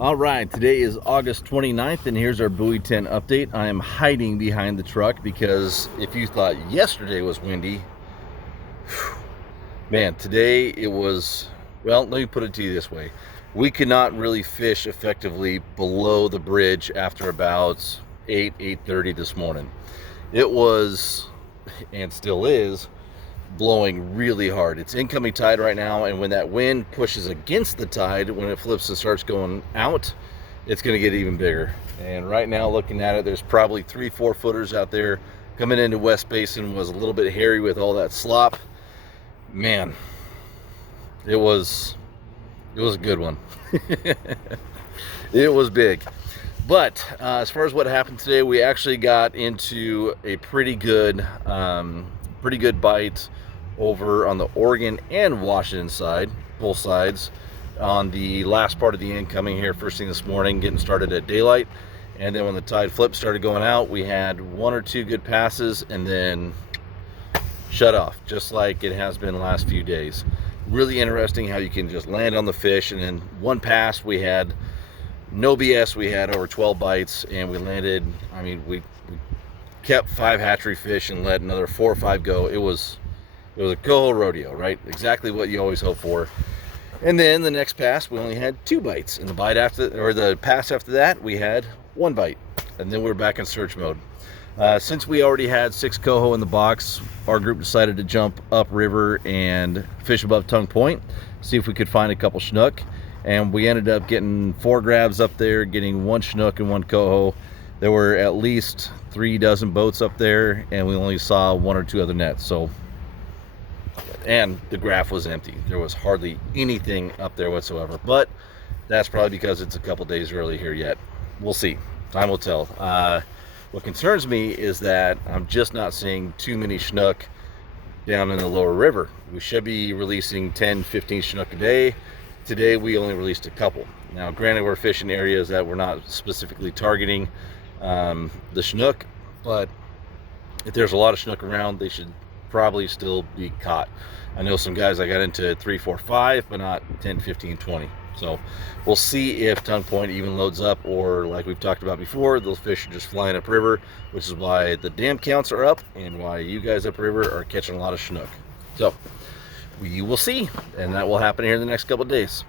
All right, today is August 29th, and here's our buoy tent update. I am hiding behind the truck because if you thought yesterday was windy, man, today it was, well, let me put it to you this way. We could not really fish effectively below the bridge after about 8:30 this morning. It was, and still is, blowing really hard. It's incoming tide right now, and when that wind pushes against the tide, when it flips and starts going out, it's going to get even bigger. And right now, looking at it, there's probably 3-4 footers out there. Coming into West Basin was a little bit hairy with all that slop. Man, it was a good one. It was big. But as far as what happened today, we actually got into a pretty good bite over on the Oregon and Washington side, both sides, on the last part of the incoming here first thing this morning, getting started at daylight. And then when the tide flip started going out, we had 1 or 2 good passes and then shut off, just like it has been the last few days. Really interesting how you can just land on the fish, and then one pass we had, no BS, we had over 12 bites, and we landed, I mean, we kept 5 hatchery fish and let another 4 or 5 go. It was a Coho rodeo, right? Exactly what you always hope for. And then the next pass, we only had 2 bites, and the pass after that, we had 1 bite, and then we're back in search mode. Since we already had 6 Coho in the box, our group decided to jump upriver and fish above Tongue Point, see if we could find a couple snook. And we ended up getting 4 grabs up there, getting 1 snook and 1 Coho. There were at least 3 dozen boats up there, and we only saw 1 or 2 other nets. So, and the graph was empty. There was hardly anything up there whatsoever. But that's probably because it's a couple days early here yet. We'll see. Time will tell. What concerns me is that I'm just not seeing too many snook down in the lower river. We should be releasing 10-15 snook a day. Today we only released a couple. Now granted, we're fishing areas that we're not specifically targeting the snook, but if there's a lot of snook around, they should probably still be caught. I know some guys I got into 3, 4, 5, but not 10, 15, 20. So we'll see if Tongue Point even loads up, or like we've talked about before, those fish are just flying upriver, which is why the dam counts are up and why you guys upriver are catching a lot of snook. So we will see, and that will happen here in the next couple of days.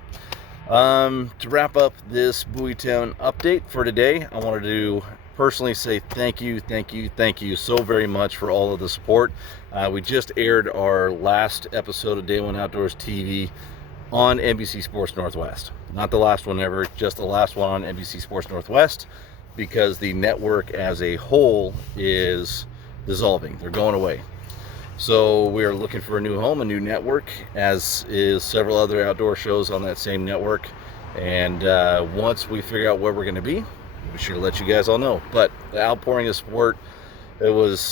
To wrap up this Buoy Town update for today, I wanted to personally say thank you so very much for all of the support. We just aired our last episode of Day One Outdoors TV on NBC Sports Northwest. Not the last one ever, just the last one on NBC Sports Northwest, because the network as a whole is dissolving. They're going away. So we're looking for a new home, a new network, as is several other outdoor shows on that same network. And once we figure out where we're going to be, we'll be sure to let you guys all know. But the outpouring of support, you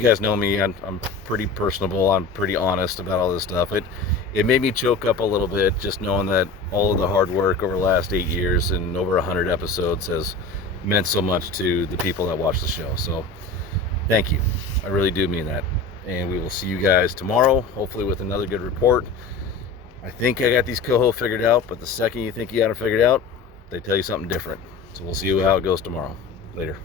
guys know me, I'm pretty personable, I'm pretty honest about all this stuff. It made me choke up a little bit, just knowing that all of the hard work over the last 8 years and over 100 episodes has meant so much to the people that watch the show. So thank you. I really do mean that. And we will see you guys tomorrow, hopefully with another good report. I think I got these Coho figured out, but the second you think you got them figured out, they tell you something different. So we'll see how it goes tomorrow. Later.